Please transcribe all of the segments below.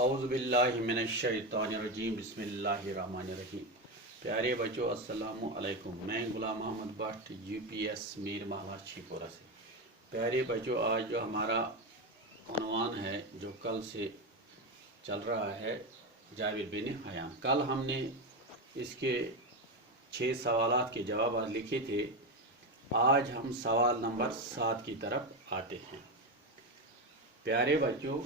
औज़ुबिल्लाहिमिनश्शैतानिर्रजीम बिस्मिल्लाहिर्रहमानिर्रहीम। प्यारे बच्चों अस्सलामु अलैकुम। मैं गुलाम मोहम्मद भट्ट यूपीएस मीर महला छिपोरा से। प्यारे बच्चों, आज जो हमारा उन्वान है जो कल से चल रहा है जाबिर बिन हयान, कल हमने इसके 6 सवालात के जवाब लिखे थे। आज हम सवाल नंबर 7 की तरफ आते हैं। प्यारे बच्चों,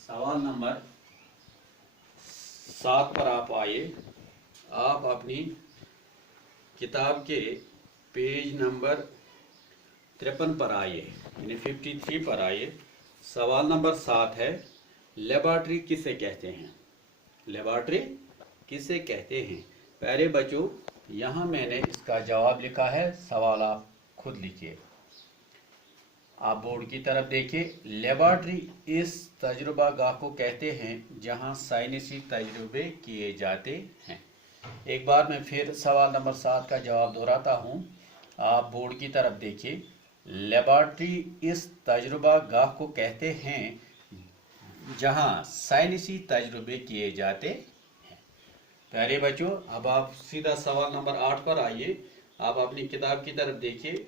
सवाल नंबर 7 पर आप आइए। आप अपनी किताब के पेज नंबर 53 पर आइए, यानी 53 पर आइए। सवाल नंबर 7 है, लेबॉर्ट्री किसे कहते हैं? लेबॉर्ट्री किसे कहते हैं? प्यारे बच्चों, यहाँ मैंने इसका जवाब लिखा है, सवाल आप खुद लिखिए। आप बोर्ड की तरफ देखिए। लेबॉर्ट्री इस तजुर्बा गाह को कहते हैं जहां साइंसी तजुर्बे किए जाते हैं। एक बार मैं फिर सवाल नंबर 7 का जवाब दोहराता हूं। आप बोर्ड की तरफ देखिए। लेबॉर्ट्री इस तजुर्बा गाह को कहते हैं जहां साइंसी तजुर्बे किए जाते हैं। प्यारे बच्चों, अब आप सीधा सवाल नंबर 8 पर आइए। आप अपनी किताब की तरफ देखिए।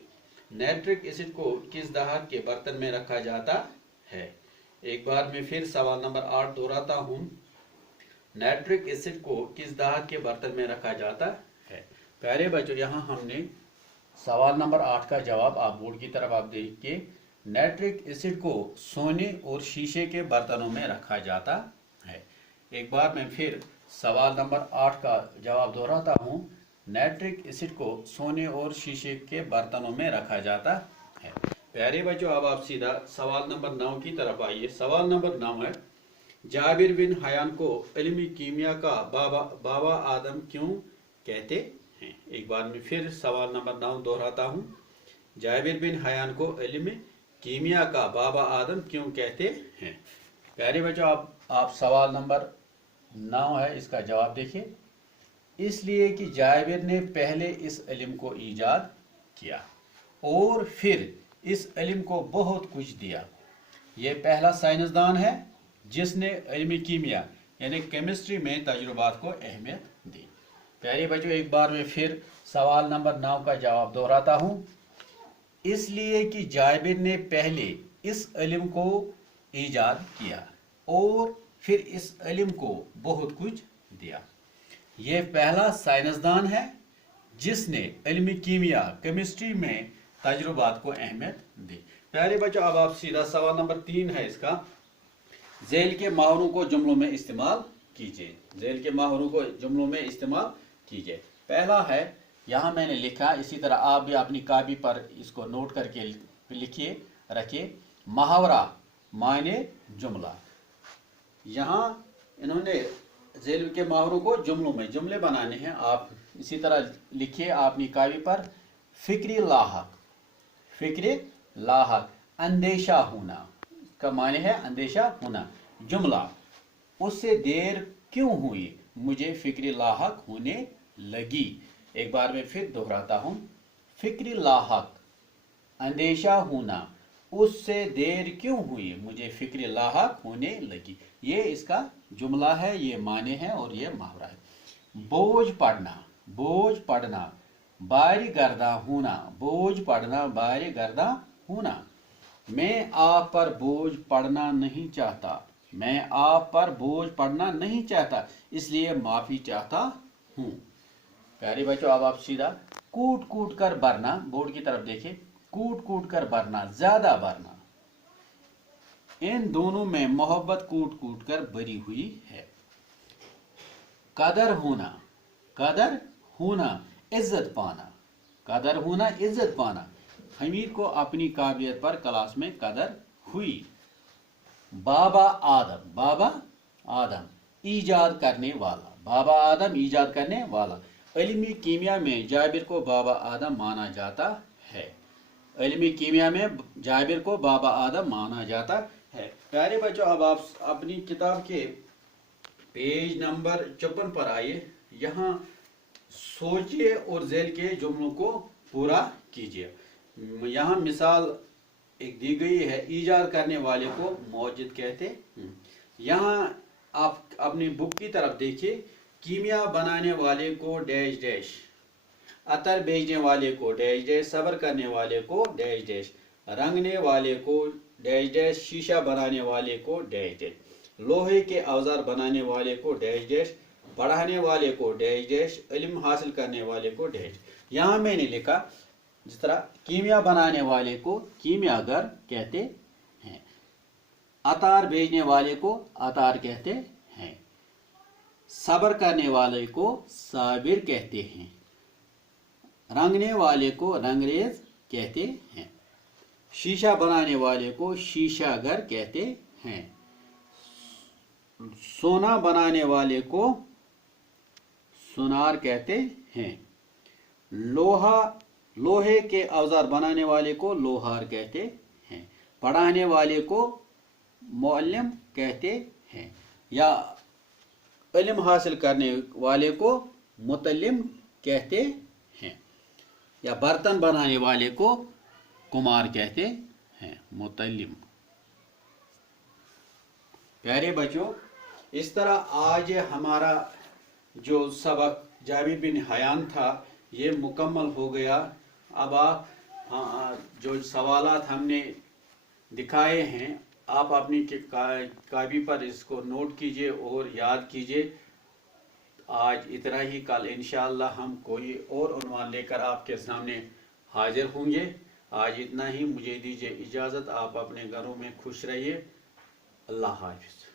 नाइट्रिक एसिड को किस धातु के बर्तन में रखा जाता है? एक बार मैं फिर सवाल नंबर 8 दोहराता हूं। नाइट्रिक एसिड को किस धातु के बर्तन में रखा जाता है? प्यारे बच्चों, यहाँ हमने सवाल नंबर 8 का जवाब आप बोर्ड की तरफ आप देखिए। नाइट्रिक एसिड को सोने और शीशे के बर्तनों में रखा जाता है। एक बार मैं फिर सवाल नंबर 8 का जवाब दोहराता हूं। नाइट्रिक एसिड को सोने और शीशे के बर्तनों में रखा जाता है। प्यारे बच्चों, अब आप सीधा सवाल नंबर 9 की तरफ आइए। सवाल नंबर 9 है, जाबिर बिन हयान को इल्म कीमिया का बाबा आदम क्यों कहते हैं? एक बार मैं फिर सवाल नंबर 9 दोहराता हूँ। जाबिर बिन हयान को इल्म कीमिया का बाबा आदम क्यों कहते हैं? प्यारे बच्चों, आप सवाल नंबर 9 है, इसका जवाब देखिए। इसलिए कि जाबिर ने पहले इस इल्म को ईजाद किया और फिर इस इल्म को बहुत कुछ दिया। ये पहला साइंसदान है जिसने इल्म कीमिया यानी केमिस्ट्री में तजुर्बात को अहमियत दी। प्यारे बच्चों, एक बार मैं फिर सवाल नंबर 9 का जवाब दोहराता हूँ। इसलिए कि जाबिर ने पहले इस इल्म को ईजाद किया और फिर इस इल्म को बहुत कुछ दिया। ये पहला साइंसदान है जिसने इल्म कीमिया केमिस्ट्री में तजुर्बात को अहमियत दी। प्यारे बच्चों, अब आप सीधा सवाल नंबर 3 है इसका। झेल के माहरों को जुमलों में इस्तेमाल कीजिए। झेल के माहरों को जुमलों में इस्तेमाल कीजिए। पहला है, यहाँ मैंने लिखा, इसी तरह आप भी अपनी कापी पर इसको नोट करके लिखिए रखिए। मुहावरा मायने जुमला। यहाँ इन्होंने झेल के मुहावरों को जुमलों में जुमले बनाने हैं। आप इसी तरह लिखिए अपनी कापी पर। फिक्री लाहक, फिक्री लाहक अंदेशा होना, इसका माने है अंदेशा होना। जुमला, उससे देर क्यों हुई, मुझे फिक्री लाहक होने लगी। एक बार मैं फिर दोहराता हूं। फिक्री लाहक अंदेशा होना, उससे देर क्यों हुई, मुझे फिक्र लाहक होने लगी। ये इसका जुमला है, ये माने हैं और ये मुहावरा है। बोझ पड़ना, बोझ पड़ना बारी गर्दा होना, बोझ पड़ना बारी गर्दा होना। मैं आप पर बोझ पड़ना नहीं चाहता, मैं आप पर बोझ पड़ना नहीं चाहता, इसलिए माफी चाहता हूँ। प्यारे बच्चों, अब आप सीधा कूट कूट कर भरना, बोर्ड की तरफ देखिए। कूट कूट कर भरना, ज्यादा भरना। इन दोनों में मोहब्बत कूट कूट कर भरी हुई है। कदर होना, कदर होना इज्जत पाना, कदर होना इज्जत पाना। हमीद को अपनी काबिलियत पर क्लास में कदर हुई। बाबा आदम, बाबा आदम ईजाद करने वाला, बाबा आदम ईजाद करने वाला। इल्मी कीमिया में जाबिर को बाबा आदम माना जाता है। इल्मी कीमिया में जाबिर को बाबा आदम माना जाता है। प्यारे बच्चों, अब आप अपनी किताब के पेज नंबर 54 पर आइए। यहाँ सोचिए और झेल के जुमलों को पूरा कीजिए। यहाँ मिसाल एक दी गई है, ईजाद करने वाले को मौजिद कहते हैं। यहाँ आप अपनी बुक की तरफ देखिए, कीमिया बनाने वाले को डैश डैश, अतर बेचने वाले को डैश डैश, सब्र करने वाले को डैश डैश, रंगने वाले को डैश डैश, शीशा बनाने वाले को डैश डैश, लोहे के औजार बनाने वाले को डैश डैश, पढ़ाने वाले को डैश डैश, इल्म हासिल करने वाले को डैश। यहाँ मैंने लिखा जिस तरह कीमिया बनाने वाले को कीमियागर कहते हैं, अतार बेचने वाले को अतार कहते हैं, सब्र करने वाले को साबिर कहते हैं, रंगने वाले को रंगरेज कहते हैं, शीशा बनाने वाले को शीशागर कहते हैं, सोना बनाने वाले को सुनार कहते हैं, लोहे के औजार बनाने वाले को लोहार कहते हैं, पढ़ाने वाले को मुअल्लिम कहते हैं, या इल्म हासिल करने वाले को मुतल्लिम कहते हैं, या बर्तन बनाने वाले को कुमार कहते हैं, मुतल्लिम। प्यारे बच्चों, इस तरह आज हमारा जो सबक जाबिर बिन हयान था ये मुकम्मल हो गया। अब आप जो सवालात हमने दिखाए हैं आप अपनी कापी पर इसको नोट कीजिए और याद कीजिए। आज इतना ही, कल इंशाअल्लाह हम कोई और उन्वान लेकर आपके सामने हाजिर होंगे। आज इतना ही, मुझे दीजिए इजाज़त। आप अपने घरों में खुश रहिए। अल्लाह हाफ़िज़।